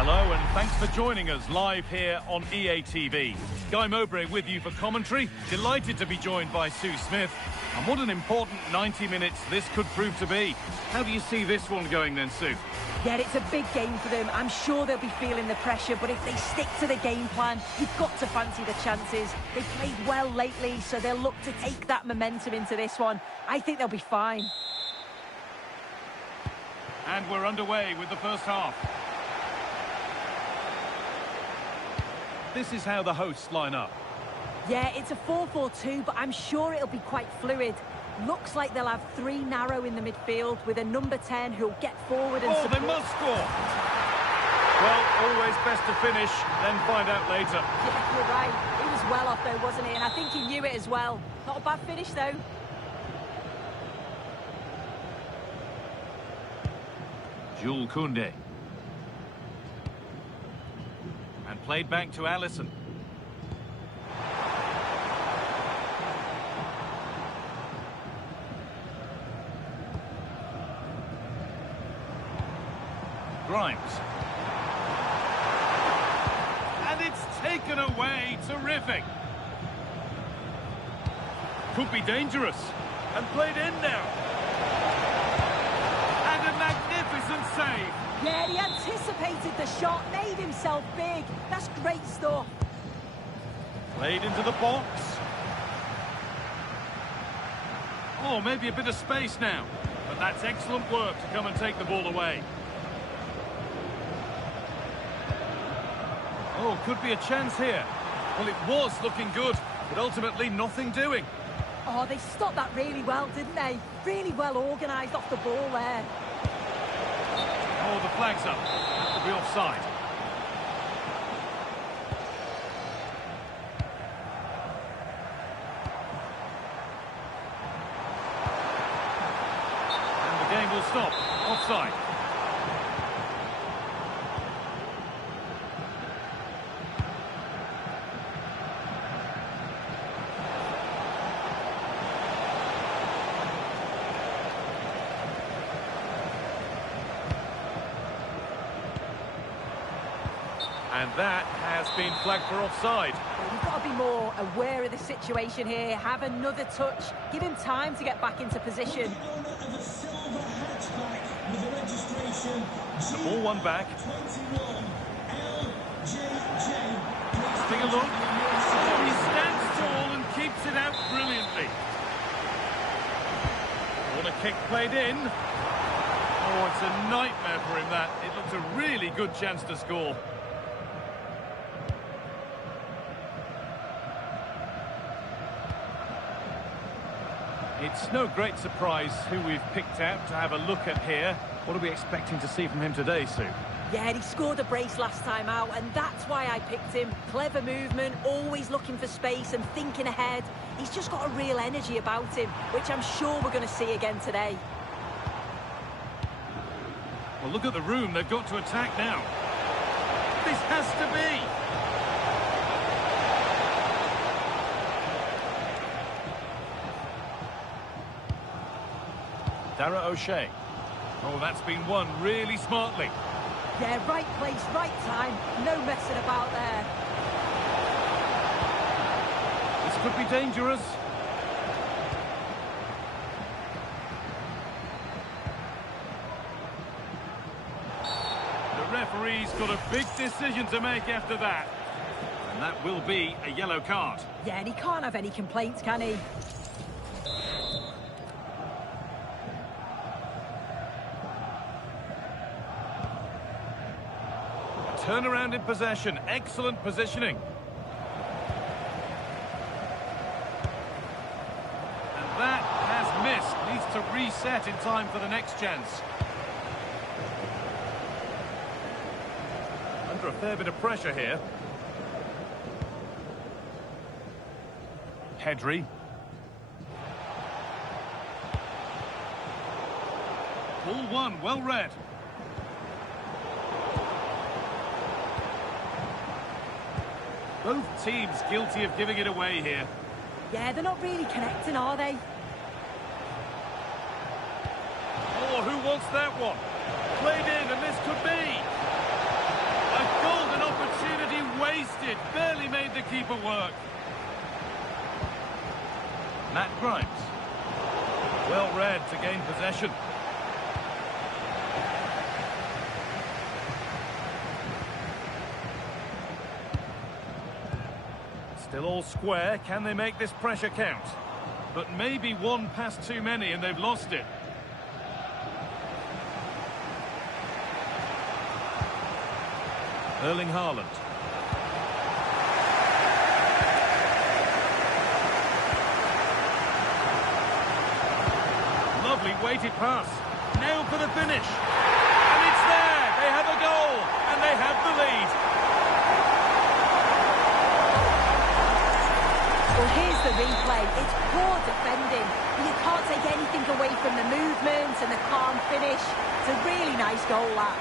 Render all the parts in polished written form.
Hello and thanks for joining us live here on EA TV. Guy Mowbray with you for commentary. Delighted to be joined by Sue Smith. And what an important 90 minutes this could prove to be. How do you see this one going then, Sue? Yeah, it's a big game for them. I'm sure they'll be feeling the pressure, but if they stick to the game plan, you've got to fancy the chances. They've played well lately, so they'll look to take that momentum into this one. I think they'll be fine. And we're underway with the first half. This is how the hosts line up. Yeah, it's a 4-4-2, but I'm sure it'll be quite fluid. Looks like they'll have three narrow in the midfield with a number 10 who'll get forward and support. They must score! Well, always best to finish, then find out later. Yeah, you're right. He was well off though, wasn't he? And I think he knew it as well. Not a bad finish though. Jules Koundé. And played back to Alisson. Grimes. And it's taken away. Terrific. Could be dangerous. And played in now. And a magnificent save. Yeah, he anticipated the shot, made himself big. That's great stuff. Played into the box. Oh, maybe a bit of space now. But that's excellent work to come and take the ball away. Oh, could be a chance here. Well, it was looking good, but ultimately nothing doing. Oh, they stopped that really well, didn't they? Really well organised off the ball there. Oh, the flag's up. That will be offside. And the game will stop. Offside. And that has been flagged for offside. You've got to be more aware of the situation here. Have another touch. Give him time to get back into position. The ball won back. Take a look. Oh, he stands tall and keeps it out brilliantly. Corner kick played in. Oh, it's a nightmare for him, that. It looks a really good chance to score. It's no great surprise who we've picked out to have a look at here. What are we expecting to see from him today, Sue? Yeah, he scored a brace last time out, and that's why I picked him. Clever movement, always looking for space and thinking ahead. He's just got a real energy about him, which I'm sure we're going to see again today. Well, look at the room. They've got to attack now. This has to be. Dara O'Shea. Oh, that's been won really smartly. Yeah, right place, right time. No messing about there. This could be dangerous. The referee's got a big decision to make after that. And that will be a yellow card. Yeah, and he can't have any complaints, can he? Turnaround in possession. Excellent positioning. And that has missed. Needs to reset in time for the next chance. Under a fair bit of pressure here. Pedri. Ball one, well read. Both teams guilty of giving it away here. Yeah, they're not really connecting, are they? Oh, who wants that one? Played in, and this could be. wasted, barely made the keeper work. Matt Grimes. Well read to gain possession. Still all square. Can they make this pressure count? But maybe one pass too many and they've lost it. Erling Haaland. Lovely weighted pass. Now for the finish. And it's there. They have a goal. And they have the lead. Well, here's the replay. It's poor defending. You can't take anything away from the movement and the calm finish. It's a really nice goal, that.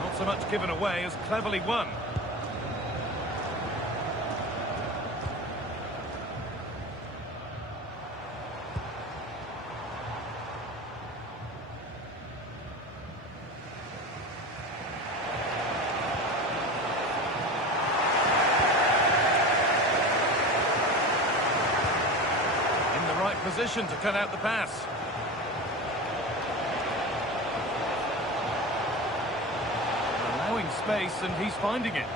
Not so much given away as cleverly won. Position to cut out the pass. Allowing space and he's finding it.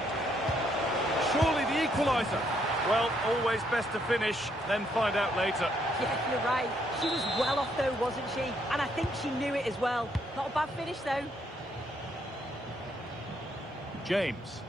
Surely the equaliser. Well, always best to finish, then find out later. Yeah, you're right. She was well off though, wasn't she? And I think she knew it as well. Not a bad finish though. James.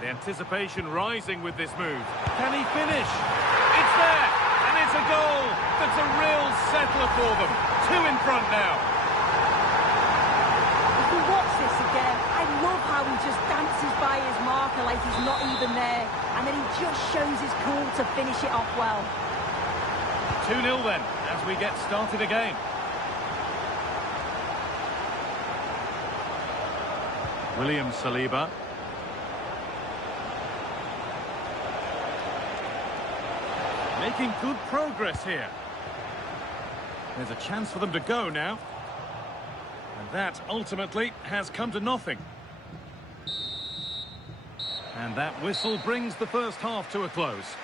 The anticipation rising with this move. Can he finish? It's there! And it's a goal! That's a real settler for them. 2 in front now. If we watch this again, I love how he just dances by his marker like he's not even there. And then he just shows his cool to finish it off well. 2-0 then, as we get started again. William Saliba. Making good progress here. There's a chance for them to go now. And that ultimately has come to nothing. And that whistle brings the first half to a close.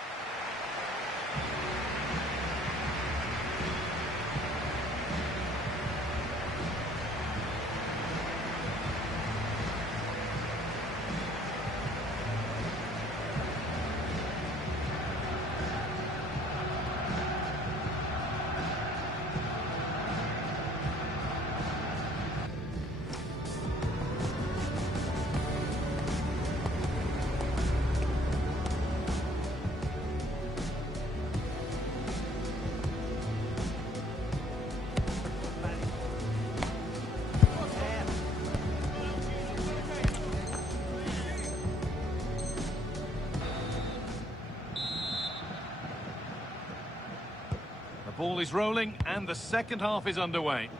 Ball is rolling and the second half is underway.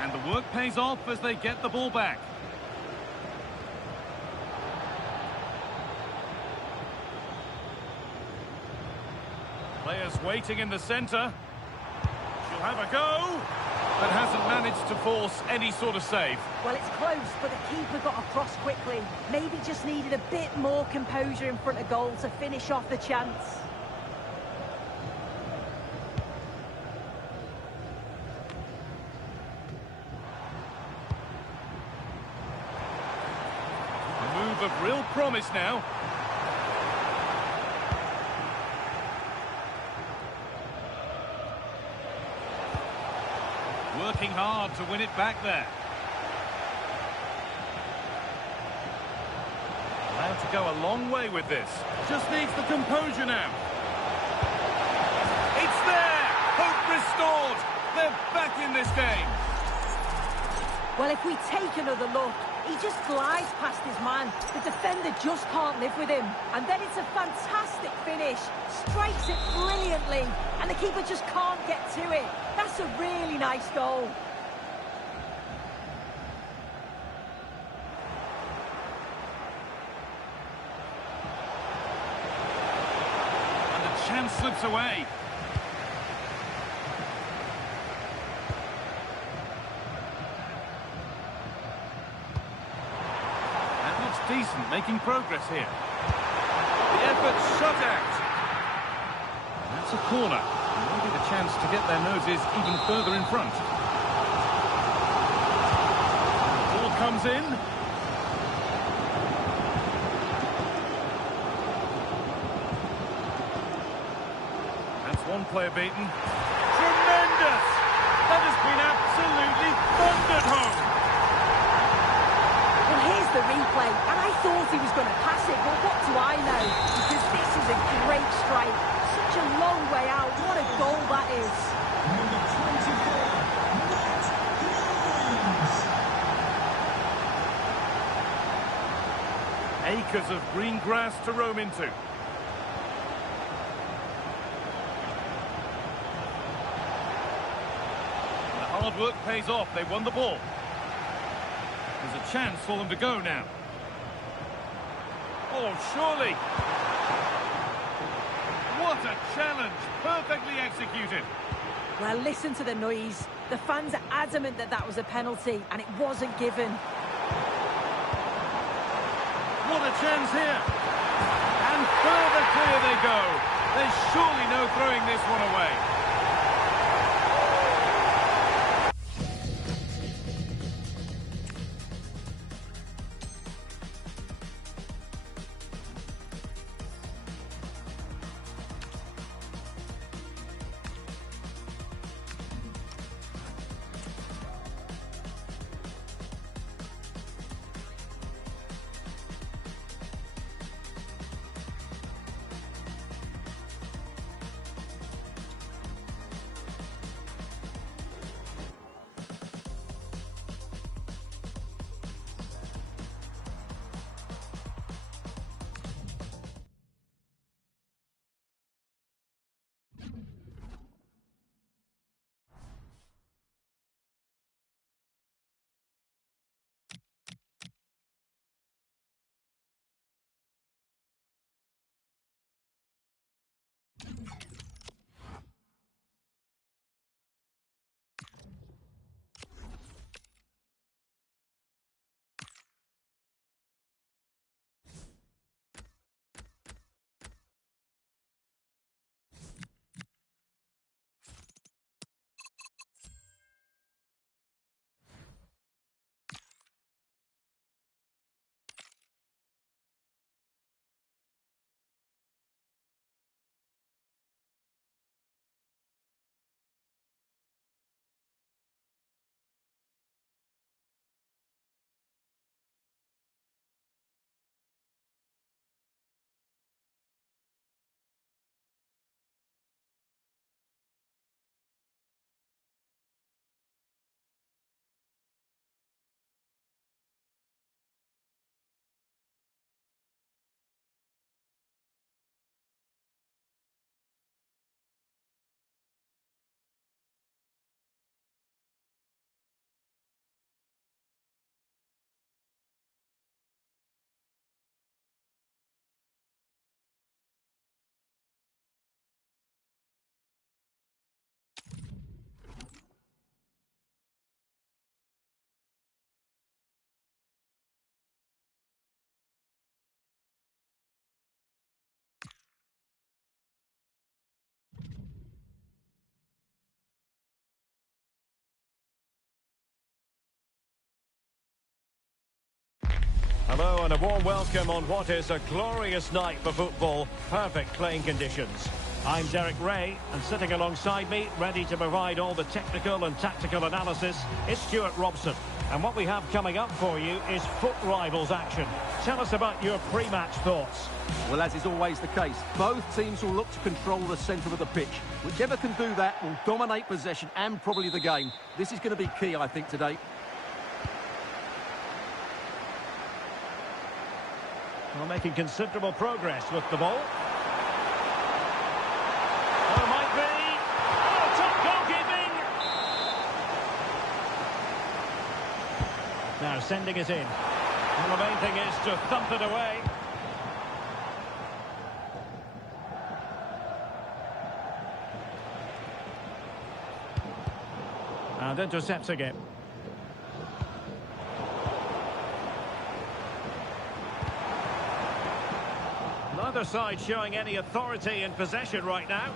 And the work pays off as they get the ball back. Players waiting in the centre. She'll have a go. But hasn't managed to force any sort of save. Well, it's close, but the keeper got across quickly. Maybe just needed a bit more composure in front of goal to finish off the chance. A move of real promise now. Working hard to win it back there. Allowed to go a long way with this. Just needs the composure now. It's there! Hope restored! They're back in this game. Well, if we take another look, He just glides past his man. The defender just can't live with him. And then it's a fantastic finish. Strikes it brilliantly. And the keeper just can't get to it. That's a really nice goal. And the chance slips away. Decent, making progress here. The effort's shot at. That's a corner. Maybe the chance to get their noses even further in front. Ball comes in. That's one player beaten. Tremendous! That has been absolutely thundered home. Here's the replay, and I thought he was going to pass it, but what do I know? Because this is a great strike. Such a long way out. What a goal that is. Acres of green grass to roam into. The hard work pays off. They won the ball. There's a chance for them to go now. Oh, surely. What a challenge. Perfectly executed. Well, listen to the noise. The fans are adamant that that was a penalty, and it wasn't given. What a chance here. And further clear they go. There's surely no throwing this one away. Hello and a warm welcome on what is a glorious night for football. Perfect playing conditions. I'm Derek Ray, and sitting alongside me, ready to provide all the technical and tactical analysis, is Stuart Robson. And what we have coming up for you is foot rivals action. Tell us about your pre-match thoughts. Well, as is always the case, both teams will look to control the centre of the pitch. Whichever can do that will dominate possession and probably the game. This is going to be key, I think, today. Well, making considerable progress with the ball. Oh, might be. Oh, top goalkeeping. Now sending it in. Well, the main thing is to thump it away. And intercepts again. Neither side showing any authority in possession right now.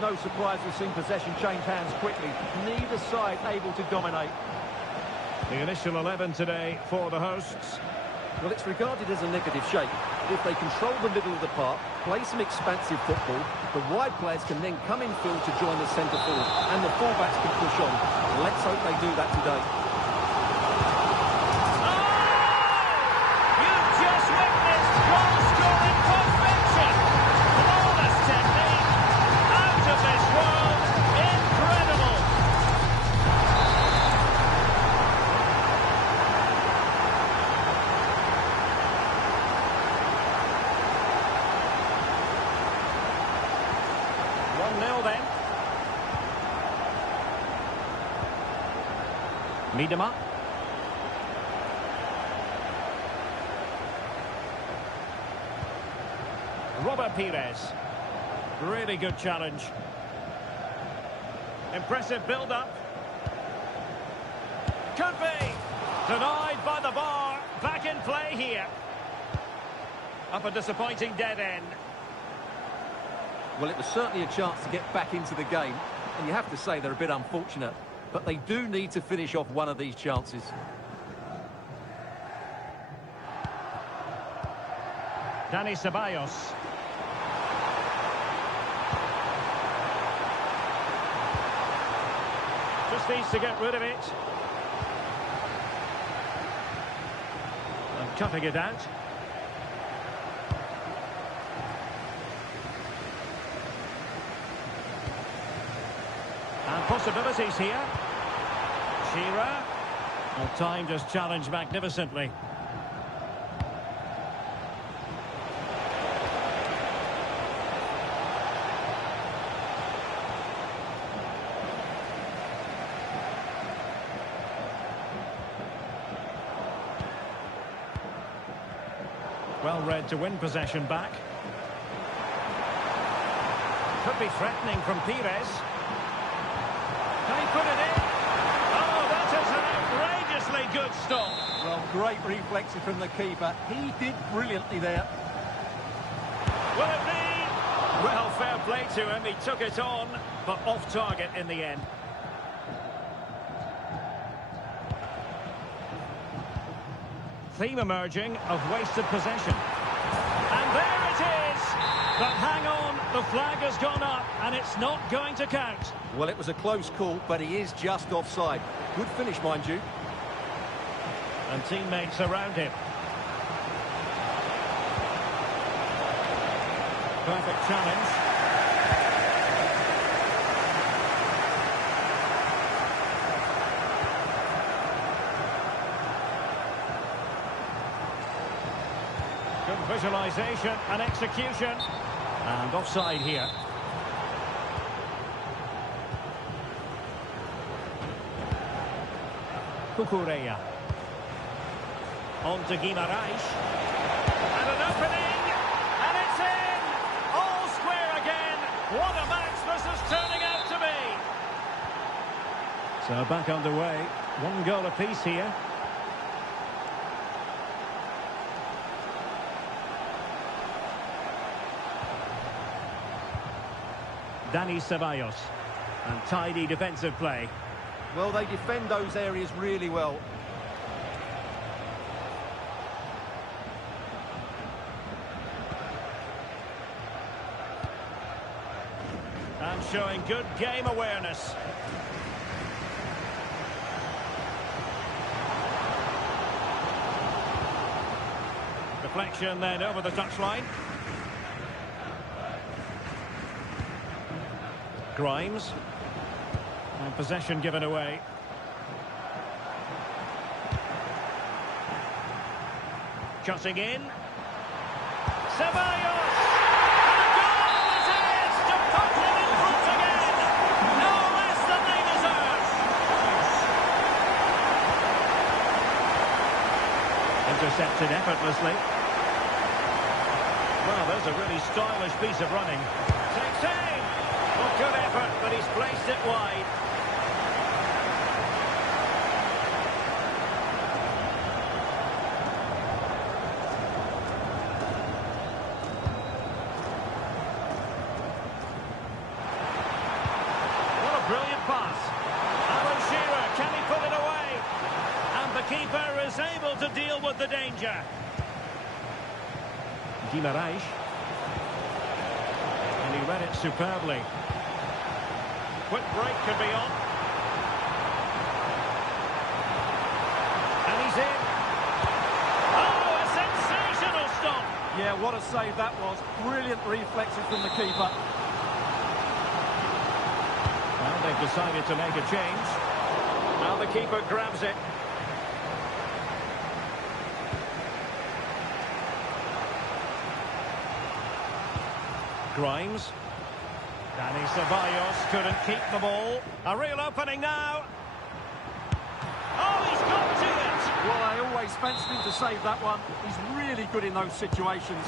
No surprise we've seen possession change hands quickly. Neither side able to dominate. The initial 11 today for the hosts. Well, it's regarded as a negative shape. If they control the middle of the park, play some expansive football, the wide players can then come in field to join the centre forward, and the fullbacks can push on. Let's hope they do that today. You've just witnessed goal-scoring perfection. Flawless technique. Out of this world. Incredible. Then. Miedema. Robert Pires. Really good challenge. Impressive build-up. Could be. Denied by the bar. Back in play here. Up a disappointing dead end. Well, it was certainly a chance to get back into the game, and you have to say they're a bit unfortunate, but they do need to finish off one of these chances. Dani Ceballos. Just needs to get rid of it. And cutting it out. And possibilities here. Shearer. Well, timed his challenge magnificently. Well read to win possession back. Could be threatening from Pires. Can he put it in? Oh, that is an outrageously good stop. Well, great reflexes from the keeper. He did brilliantly there. Will it be? Well, fair play to him. He took it on, but off target in the end. Theme emerging of wasted possession. And there it is! But hang on, the flag has gone up, and it's not going to count. Well, it was a close call, but he is just offside. Good finish, mind you. And teammates around him. Perfect challenge. Good visualisation and execution. And offside here. Cucurella. On to Guimaraes. And an opening. And it's in! All square again. What a match this is turning out to be. So back underway. One goal apiece here. Dani Ceballos. And tidy defensive play. Well, they defend those areas really well. And showing good game awareness. Deflection then over the touchline. Grimes. And possession given away. Cutting in. Ceballos! And a goal it is to put them in front again! No less than they deserve! Intercepted effortlessly. Well, there's a really stylish piece of running. Takes aim! Well, good effort, but he's placed it wide. What a brilliant pass. Alan Shearer, can he put it away? And the keeper is able to deal with the danger. Guimaraes. And he read it superbly. Quick break could be on. And he's in. Oh, a sensational stop. Yeah, what a save that was. Brilliant reflexes from the keeper. Well, they've decided to make a change. Now the keeper grabs it. Grimes. Danny Ceballos couldn't keep the ball. A real opening now. Oh, he's got to it! Well, I always fancied him to save that one. He's really good in those situations.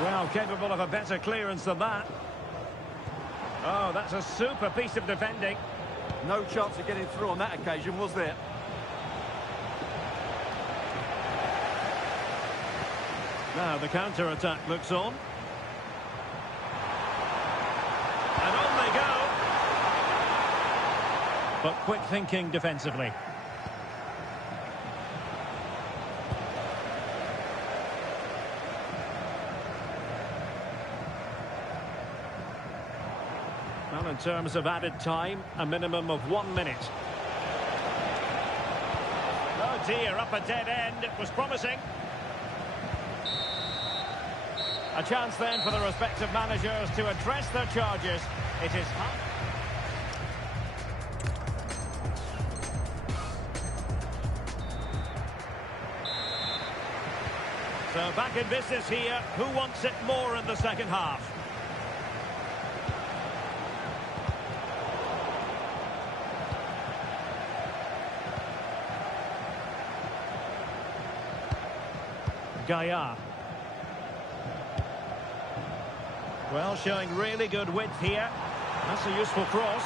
Well, capable of a better clearance than that. Oh, that's a super piece of defending. No chance of getting through on that occasion, was there? Now the counter-attack looks on. And on they go. But quick thinking defensively. Well, in terms of added time, a minimum of 1 minute. Oh dear, up a dead end. It was promising. A chance then for the respective managers to address their charges. It is... So back in business here. Who wants it more in the second half? Gaia. Well, showing really good width here. That's a useful cross.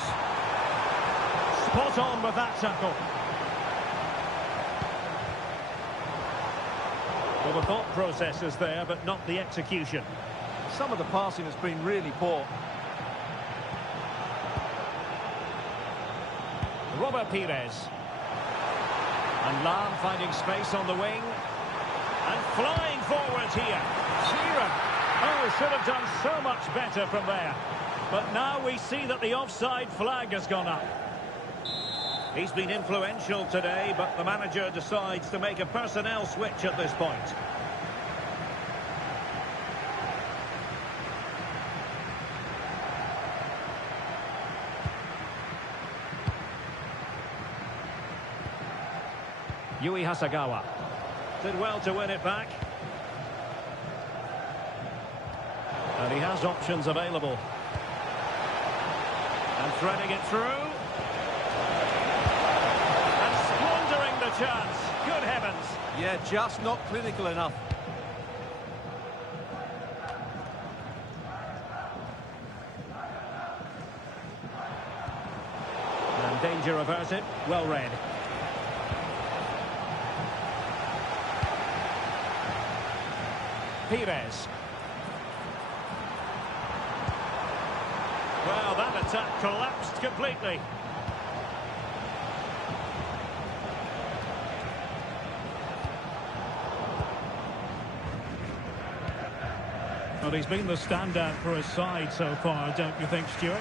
Spot on with that tackle. Well, the thought process is there, but not the execution. Some of the passing has been really poor. Robert Pires. And Lam finding space on the wing. And flying forward here. Shearer. Oh, should have done so much better from there. But now we see that the offside flag has gone up. He's been influential today, but the manager decides to make a personnel switch at this point. Yui Hasagawa. Did well to win it back. And he has options available. And threading it through. And squandering the chance. Good heavens. Yeah, just not clinical enough. And danger averted. Well read. Pires. Well, that attack collapsed completely. Well, he's been the standout for his side so far, don't you think, Stuart?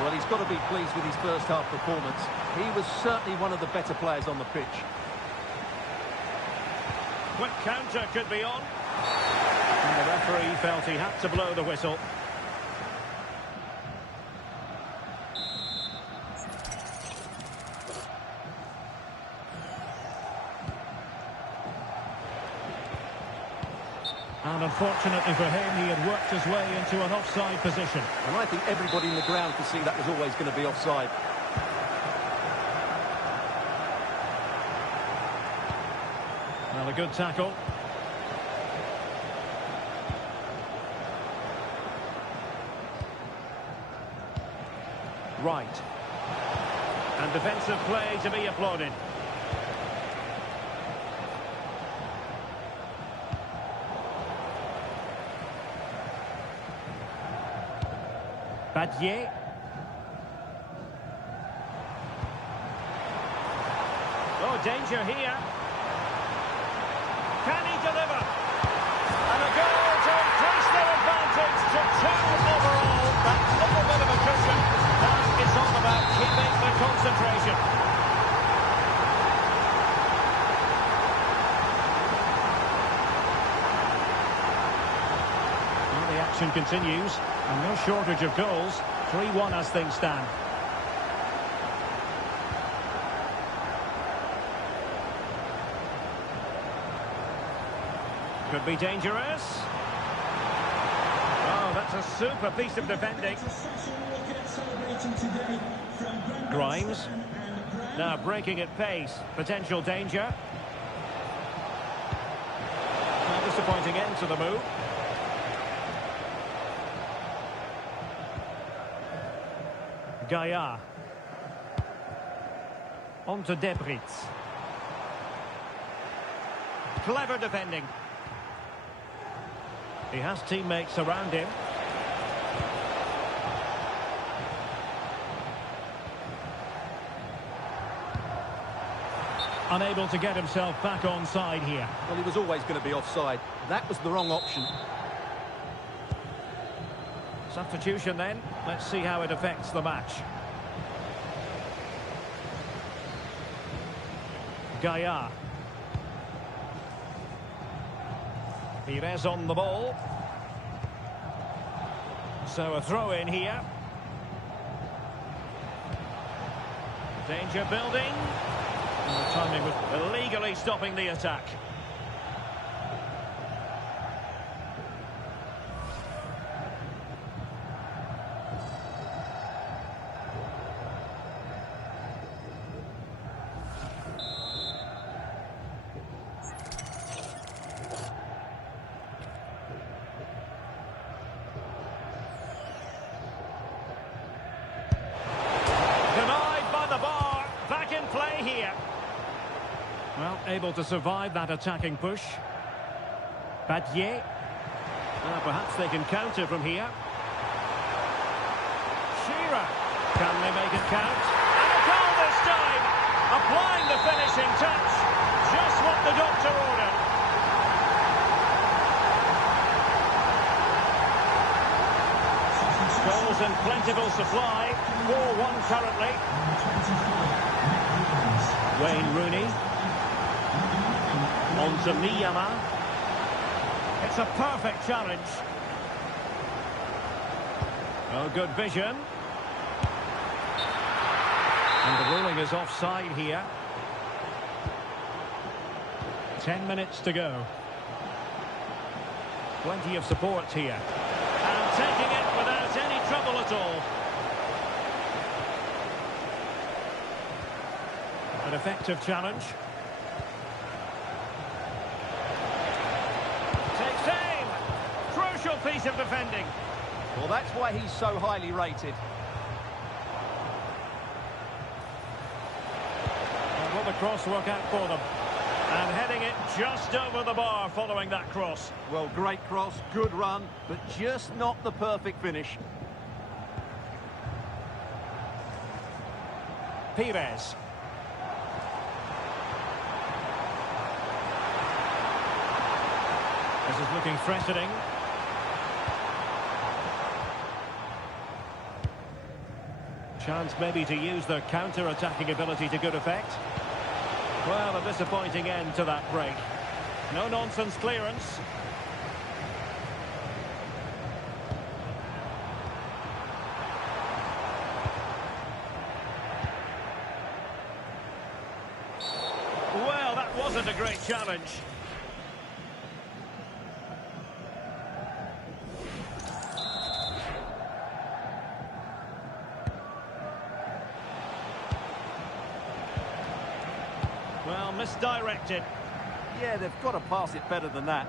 Well, he's got to be pleased with his first half performance. He was certainly one of the better players on the pitch. Quick counter could be on. And the referee felt he had to blow the whistle. And unfortunately for him, he had worked his way into an offside position. And I think everybody in the ground could see that was always going to be offside. Well, a good tackle. Right. And defensive play to be applauded. Badier. Oh, danger here. Can he deliver? And a goal to increase their advantage to 2 overall. That little bit of a cushion. That is all about keeping the concentration. Well, the action continues. And no shortage of goals. 3-1 as things stand. Could be dangerous. Oh, that's a super piece of defending. Grimes. Now breaking at pace. Potential danger. A disappointing end to the move. Gaia. On to Debrit. Clever defending. He has teammates around him. Unable to get himself back on side here. Well, he was always going to be offside. That was the wrong option. Substitution then. Let's see how it affects the match. Gaia. Pires on the ball. So a throw in here. Danger building. And the timing was illegally stopping the attack. Well, able to survive that attacking push. Badier. Perhaps they can counter from here. Shearer. Can they make it count? And a goal this time! Applying the finishing touch. Just what the doctor ordered. Goals in plentiful supply. 4-1 currently. Wayne Rooney. On to Miyama. It's a perfect challenge. Oh, good vision. And the ruling is offside here. 10 minutes to go. Plenty of support here. And taking it without any trouble at all. An effective challenge. Takes aim. Crucial piece of defending. Well, that's why he's so highly rated. And will the cross work out for them? And heading it just over the bar following that cross. Well, great cross, good run, but just not the perfect finish. Pires. This is looking threatening. Chance maybe to use their counter-attacking ability to good effect. Well, a disappointing end to that break. No-nonsense clearance. Well, that wasn't a great challenge. Well, misdirected. Yeah, they've got to pass it better than that.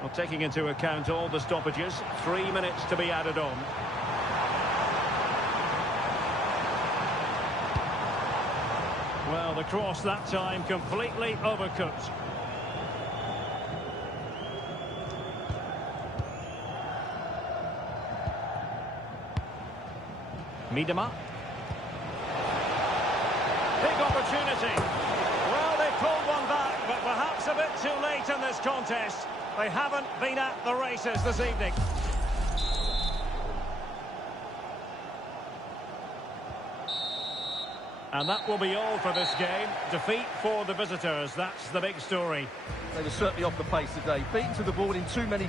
Well, taking into account all the stoppages, 3 minutes to be added on. Well, the cross that time completely overcooked. Miedema. Big opportunity. Well, they pulled one back, but perhaps a bit too late in this contest. They haven't been at the races this evening. And that will be all for this game. Defeat for the visitors. That's the big story. They were certainly off the pace today. Beaten to the ball in too many